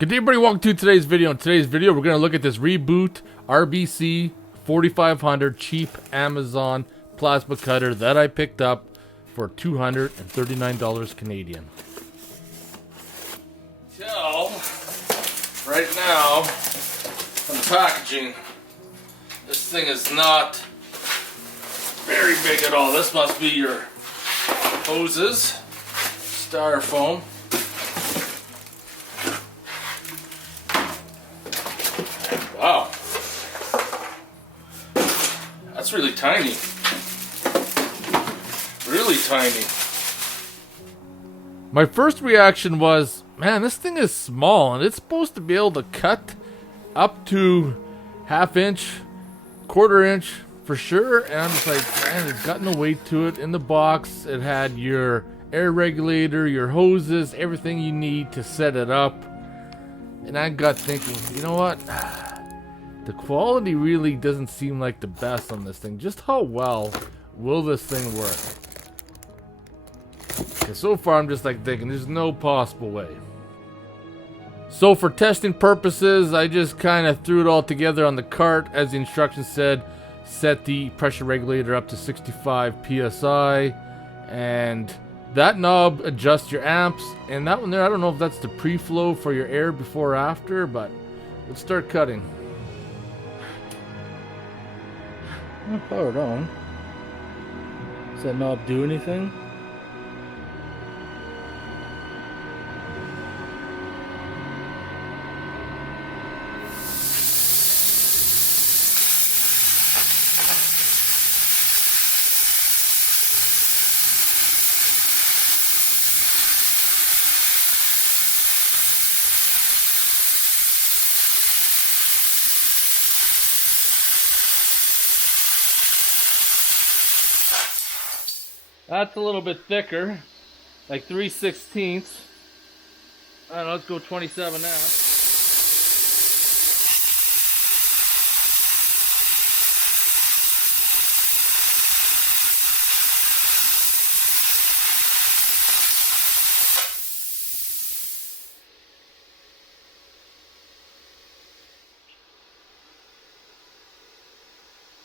Good day, everybody. Welcome to today's video. In today's video, we're going to look at this Reboot RBC 4500 cheap Amazon plasma cutter that I picked up for $239 Canadian. So, right now, on the packaging, this thing is not very big at all. This must be your hoses, styrofoam. Wow, that's really tiny, really tiny. My first reaction was, man, this thing is small and it's supposed to be able to cut up to ½ inch, quarter inch for sure. And I'm just like, man, it's got no weight to it. In the box, it had your air regulator, your hoses, everything you need to set it up. And I got thinking, you know what? The quality really doesn't seem like the best on this thing. Just how well will this thing work? Because so far I'm just like thinking there's no possible way. So for testing purposes, I just kind of threw it all together on the cart. As the instructions said, set the pressure regulator up to 65 psi. And that knob adjusts your amps. And that one there, I don't know if that's the pre-flow for your air before or after, but let's start cutting. Powered on. Does that knob do anything? That's a little bit thicker, like 3/16. I don't know, let's go 27 amps.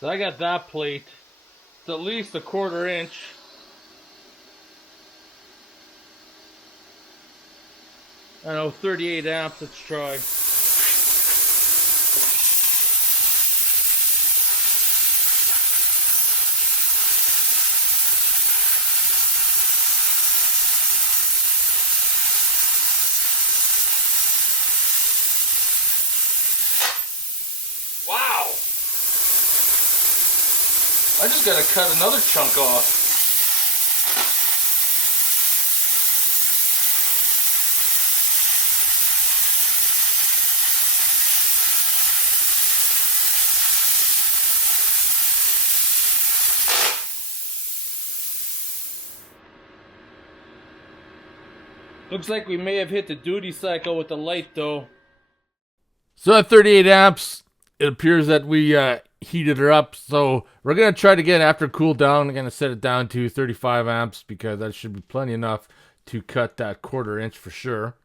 So I got that plate. It's at least a quarter inch. I don't know, 38 amps, let's try. Wow! I just gotta cut another chunk off. Looks like we may have hit the duty cycle with the light though. So at 38 amps, it appears that we heated her up. So we're going to try it again after cool down. I'm going to set it down to 35 amps because that should be plenty enough to cut that quarter inch for sure.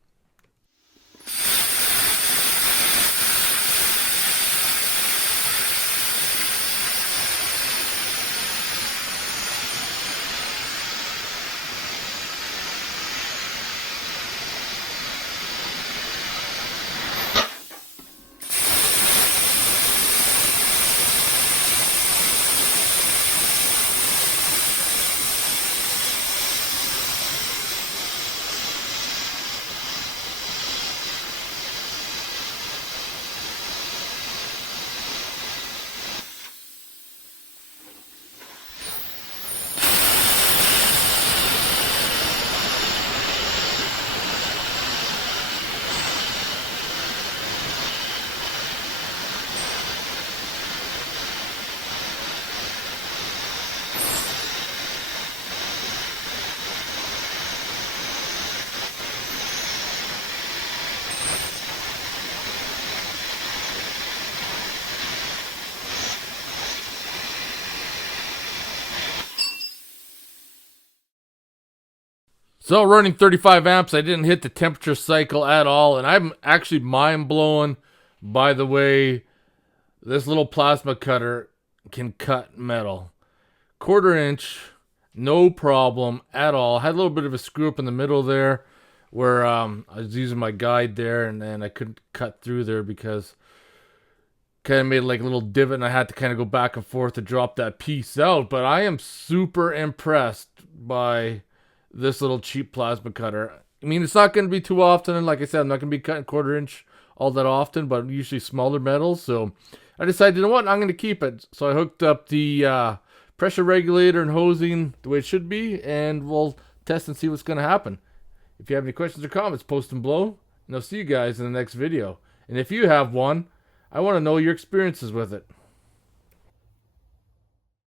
So running 35 amps, I didn't hit the temperature cycle at all, and I'm actually mind blown by the way this little plasma cutter can cut metal. 1/4 inch, no problem at all. Had a little bit of a screw up in the middle there where I was using my guide there, and then I couldn't cut through there because kind of made like a little divot, and I had to kind of go back and forth to drop that piece out. But I am super impressed by this little cheap plasma cutter. I mean, it's not going to be too often, and like I said, I'm not going to be cutting 1/4 inch all that often, but usually smaller metals. So I decided, you know what, I'm going to keep it. So I hooked up the pressure regulator and hosing the way it should be, and we'll test and see what's going to happen. If you have any questions or comments, post them below, and I'll see you guys in the next video. And if you have one, I want to know your experiences with it.